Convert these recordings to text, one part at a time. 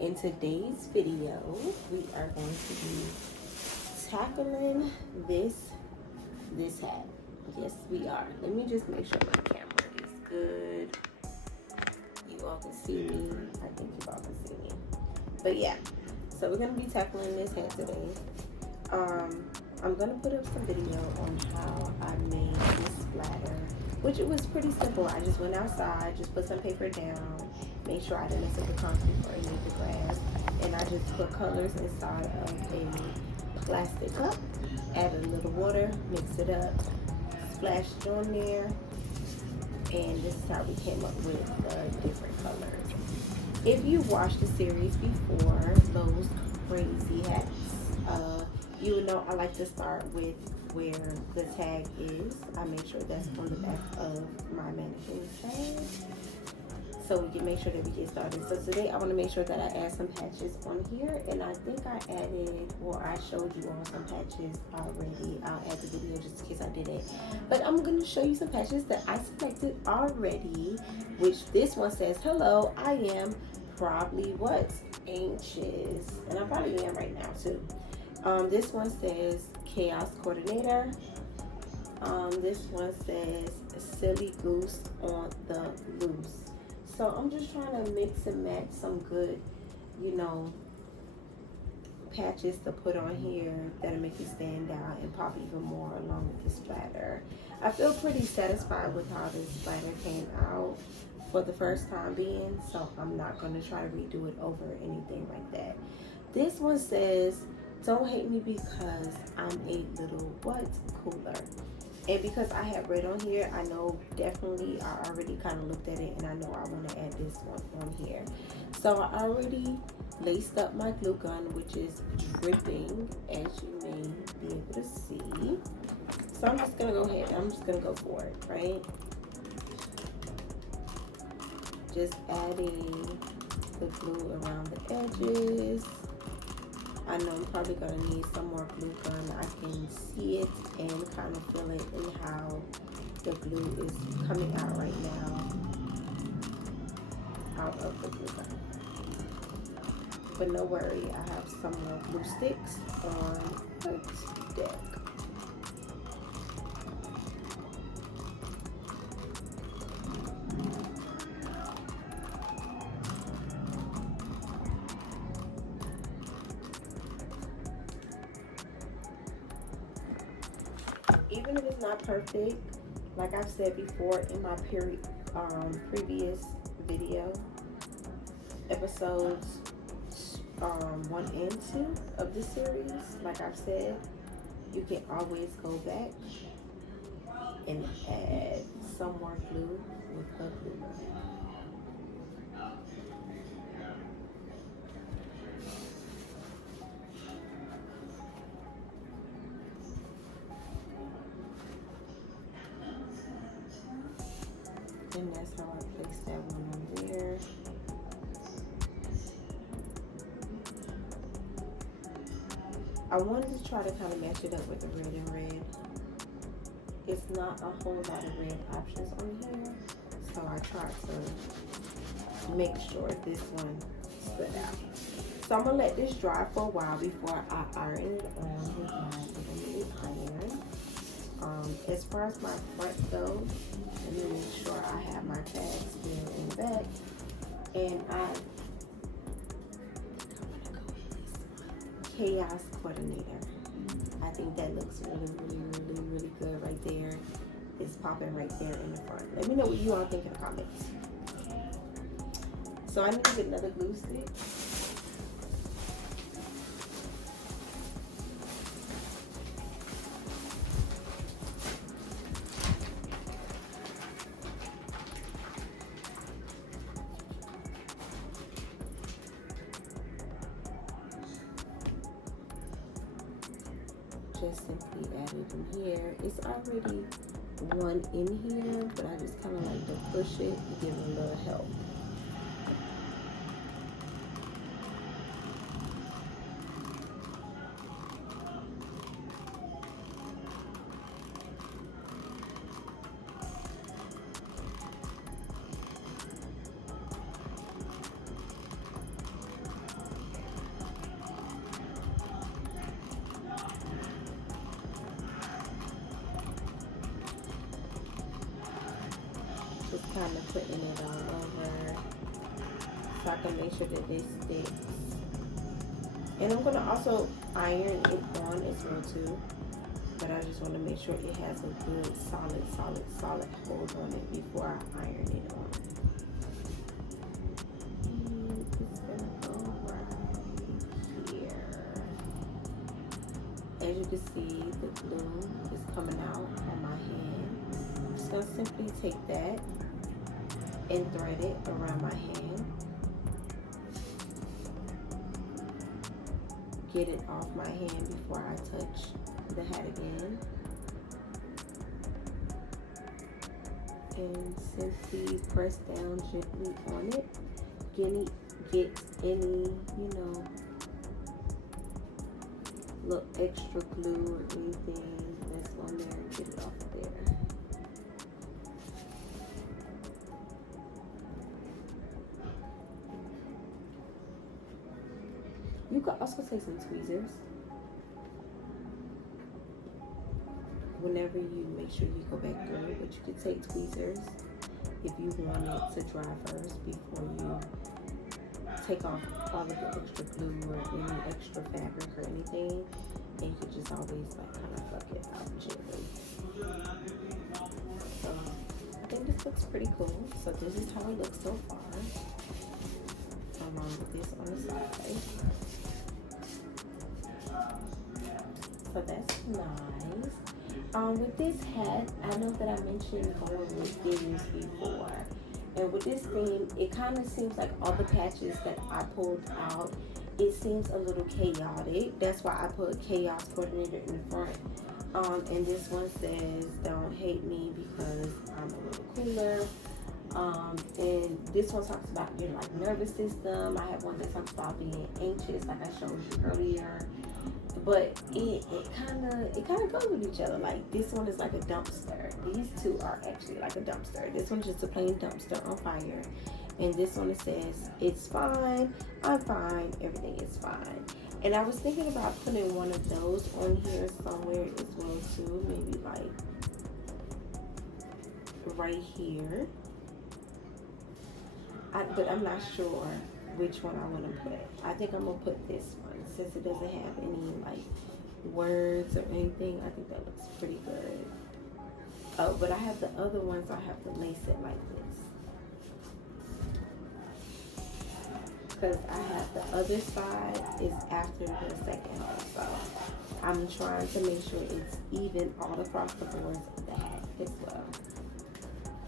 In today's video, we are going to be tackling this hat. Yes, we are. Let me just make sure my camera is good. You all can see me. I think you all can see me. But yeah, so we're gonna be tackling this hat today. I'm gonna put up some video on how I made this splatter, which it was pretty simple. I just went outside, just put some paper down, made sure I didn't mess up the concrete or any of the grass, and I just put colors inside of a plastic cup, added a little water, mixed it up, splashed it on there, and this is how we came up with the different colors. If you've watched the series before, those crazy hats, you would know I like to start with where the tag is. I make sure that's on the back of my mannequin tag, so we can make sure that we get started. So today I want to make sure that I add some patches on here, and I think I added, or I showed you all some patches already. I'll add the video just in case I did it, but I'm going to show you some patches that I selected already, which this one says, hello, I am probably what? Anxious, and I probably am right now too. This one says Chaos Coordinator. This one says Silly Goose on the Loose. So I'm just trying to mix and match some good, you know, patches to put on here that'll make it stand out and pop even more along with the splatter. I feel pretty satisfied with how this splatter came out for the first time being, so I'm not going to try to redo it over or anything like that. This one says, don't hate me because I'm a little what? Cooler. And because I have red on here, I know definitely I already kind of looked at it and I know I want to add this one on here. So I already laced up my glue gun, which is dripping, as you may be able to see. So I'm just going to go ahead and I'm just going to go for it, right? Just adding the glue around the edges. I know I'm probably going to need some more glue gun. I can see it and kind of feel it in how the glue is coming out right now out of the glue gun. But no worry, I have some more glue sticks on the deck. Even if it's not perfect, like I've said before in my previous video, episodes 1 and 2 of the series, like I've said, you can always go back and add some more glue with the glue gun. And that's how I place that one on there. I wanted to try to kind of match it up with the red and red. It's not a whole lot of red options on here, so I tried to make sure this one stood out. So I'm gonna let this dry for a while before I iron it on with my little iron. As far as my front goes, let me make sure I have my tag still in the back. And I'm gonna go with this Chaos Coordinator. I think that looks really good right there. It's popping right there in the front. Let me know what you all think in the comments. So I need to get another glue stick. Just simply add it in here. It's already one in here, but I just kind of like to push it and give it a little help. kind of putting it all over so I can make sure that this sticks. And I'm going to also iron it on as well too. But I just want to make sure it has a good solid hold on it before I iron it on. And it's going to go right here. As you can see, the glue is coming out on my hand. I'm just going to simply take that and thread it around my hand. Get it off my hand before I touch the hat again. And simply press down gently on it. Get any, you know, little extra glue or anything that's on there and get it off there. You could also take some tweezers whenever you make sure you go back through, but you could take tweezers if you want it to dry first before you take off all of the extra glue or any extra fabric or anything, and you could just always like kind of fuck it out gently. So I think this looks pretty cool. So this is how it looks so far, along with this on the side. So that's nice. With this hat, I know that I mentioned going with themes before. And with this theme, it kind of seems like all the patches that I pulled out, it seems a little chaotic. That's why I put Chaos Coordinator in the front. And this one says, don't hate me because I'm a little cooler. And this one talks about your like nervous system. I have one that talks about being anxious, like I showed you earlier. But it kind of goes with each other. Like this one is like a dumpster. These two are actually like a dumpster. This one's just a plain dumpster on fire, and this one it says it's fine, I'm fine, everything is fine. And I was thinking about putting one of those on here somewhere as well too. Maybe like right here. But I'm not sure which one I want to put. I think I'm gonna put this one since it doesn't have any like words or anything. I think that looks pretty good. Oh, but I have the other ones. I have to lace it like this because I have the other side is after the second one. So I'm trying to make sure it's even all across the boards of the hat as well.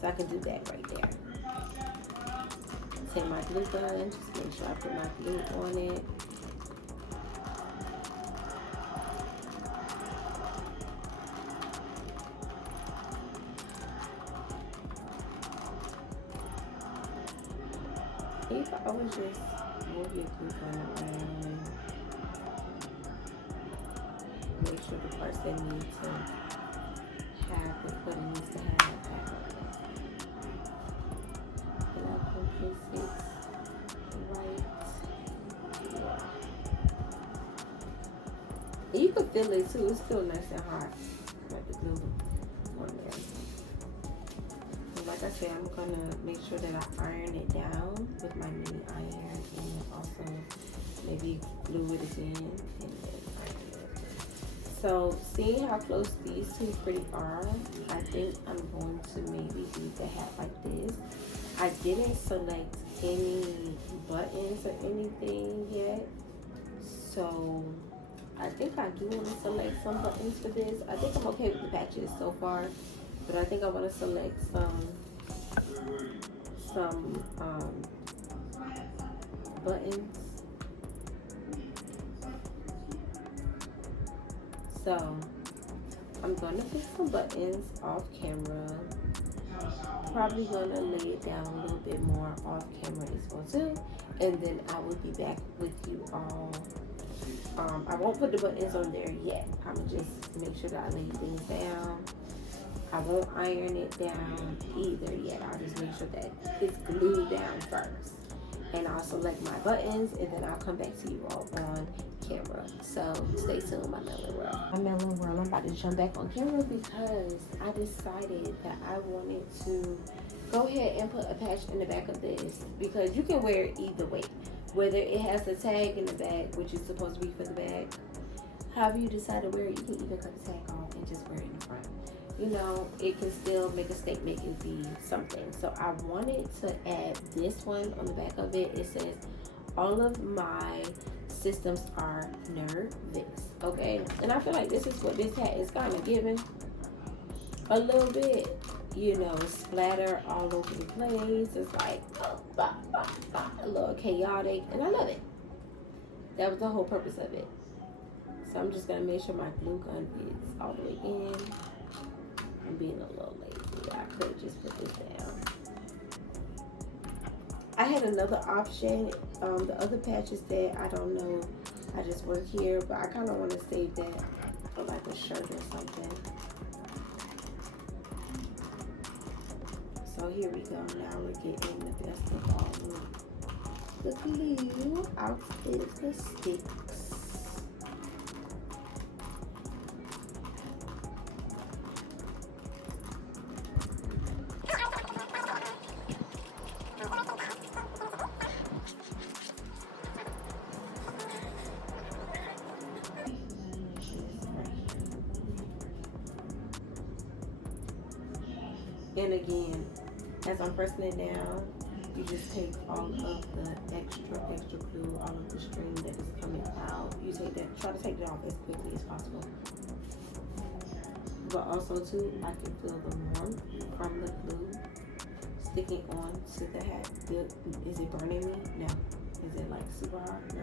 So I can do that right there. Take my glue gun, just make sure I put my glue on it. You can always just move your glue gun around. Make sure the parts that need to have what it needs to have. And I can place it right here. And you can feel it too. It's still nice and hot. Like the glue on there. And like I said, I'm gonna make sure that I iron it down with my mini iron, and also maybe glue it again and then iron it. So seeing how close these two pretty are, I think I'm going to maybe do the hat like this. I didn't select any buttons or anything yet, so I think I do want to select some buttons for this. I think I'm okay with the patches so far, but I think I want to select some buttons. So I'm gonna pick some buttons off camera. Probably gonna lay it down a little bit more off camera as well too, and then I will be back with you all. I won't put the buttons on there yet. I'm gonna just make sure that I lay things down. I won't iron it down either yet. I'll just make sure that it's glued down first, and I'll select my buttons, and then I'll come back to you all on camera. So stay tuned, my Melon World. My Melon World, I'm about to jump back on camera because I decided that I wanted to go ahead and put a patch in the back of this because you can wear it either way. Whether it has a tag in the back, which is supposed to be for the back, however you decide to wear it, you can even cut the tag off and just wear it in the front. You know, it can still make a statement and be something. So I wanted to add this one on the back of it. It says, all of my systems are nervous. Okay, and I feel like this is what this hat is kind of giving a little bit. You know, splatter all over the place. It's like a little chaotic, and I love it. That was the whole purpose of it. So I'm just gonna make sure my glue gun is all the way in. I'm being a little lazy. I could just put this down. I had another option. The other patches that I don't know, I just work here, but I kind of want to save that for like a shirt or something. So here we go. Now we're getting the best of all the glue. Out is the sticks. And again, as I'm pressing it down, you just take all of the extra glue, all of the string that is coming out. You take that, try to take it off as quickly as possible. But also too, I can feel the warmth from the glue sticking on to the hat. Is it burning me? No. Is it like super hot? No.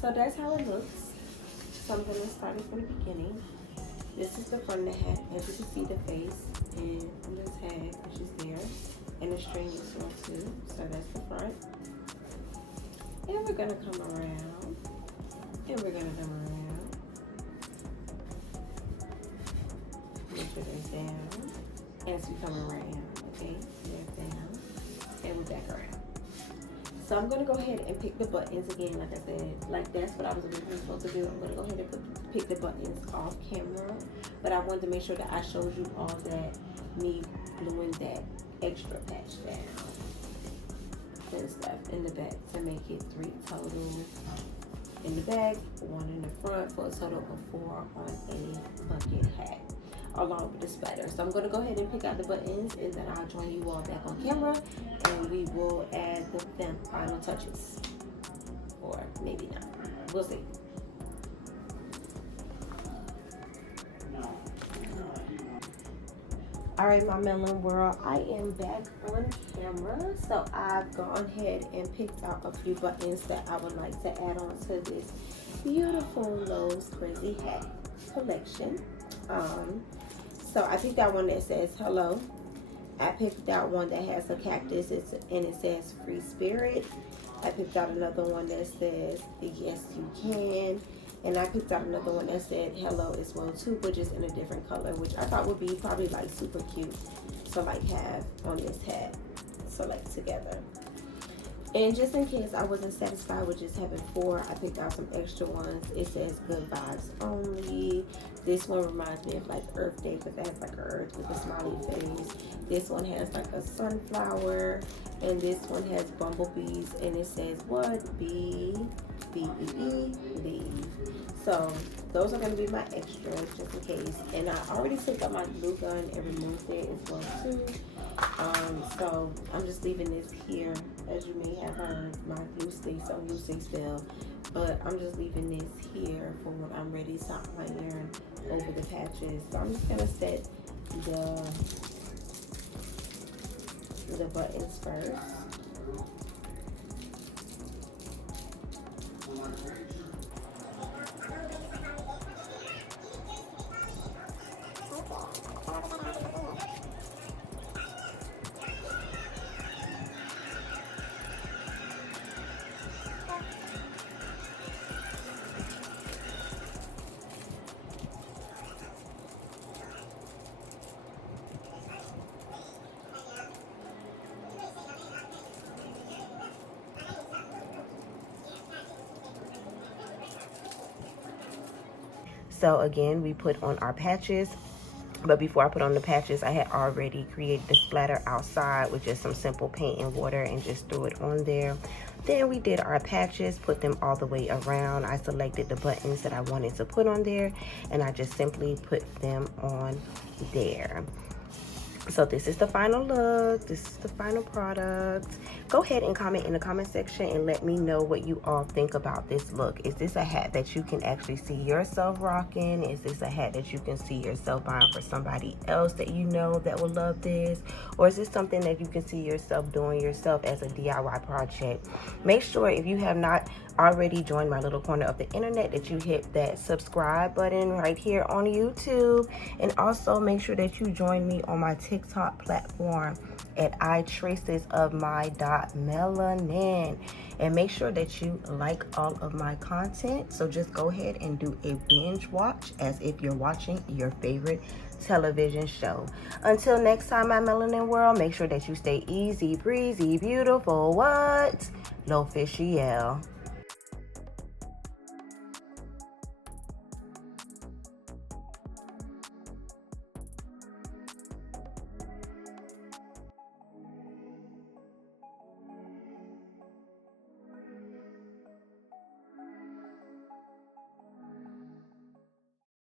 So that's how it looks. So I'm going to start it from the beginning. This is the front of the hat. As you can see the face and the tag, which is there. And the string is there too. So that's the front. And we're going to come around. And we're going to come around. Make sure they're down. As we come around. Okay, they're down. And we're back around. So I'm going to go ahead and pick the buttons again, like I said. Like that's what I was originally supposed to do. I'm going to go ahead and pick the buttons off camera. But I wanted to make sure that I showed you all that, me gluing that extra patch down and stuff in the back to make it 3 total in the back, 1 in the front for a total of 4 on a bucket hat, along with the splatter. So I'm going to go ahead and pick out the buttons, and then I'll join you all back on camera, and we will add the final touches, or maybe not. We'll see. All right, my Melanin world, I am back on camera. So I've gone ahead and picked out a few buttons that I would like to add on to this beautiful Lowe's Crazy Hat collection. So I picked out one that says hello. I picked out one that has a cactus and it says free spirit. I picked out another one that says yes you can. And I picked out another one that said hello as well too, but just in a different color, which I thought would be probably like super cute to like have on this hat, so like together. And just in case I wasn't satisfied with just having 4, I picked out some extra ones. It says good vibes only. This one reminds me of like Earth Day, but that has like an earth with a smiley face. This one has like a sunflower, and this one has bumblebees, and it says what? B-E-E-B. So those are going to be my extras just in case. And I already took out my glue gun and removed it as well too. So I'm just leaving this here. As you may have heard, my glue sticks fell, but I'm just leaving this here for when I'm ready to iron over the patches. So I'm just gonna set the buttons first. So again, we put on our patches. But before I put on the patches, I had already created the splatter outside with just some simple paint and water and just threw it on there. Then we did our patches, put them all the way around. I selected the buttons that I wanted to put on there, and I just simply put them on there. So this is the final look. This is the final product. Go ahead and comment in the comment section and let me know what you all think about this look. Is this a hat that you can actually see yourself rocking? Is this a hat that you can see yourself buying for somebody else that you know that will love this? Or is this something that you can see yourself doing yourself as a DIY project? Make sure, if you have not already joined my little corner of the internet, that you hit that subscribe button right here on YouTube, and also make sure that you join me on my TikTok platform at @traces_of_my.melanin, and make sure that you like all of my content. So just go ahead and do a binge watch as if you're watching your favorite television show. Until next time, my melanin world, make sure that you stay easy breezy beautiful, what, low fishy.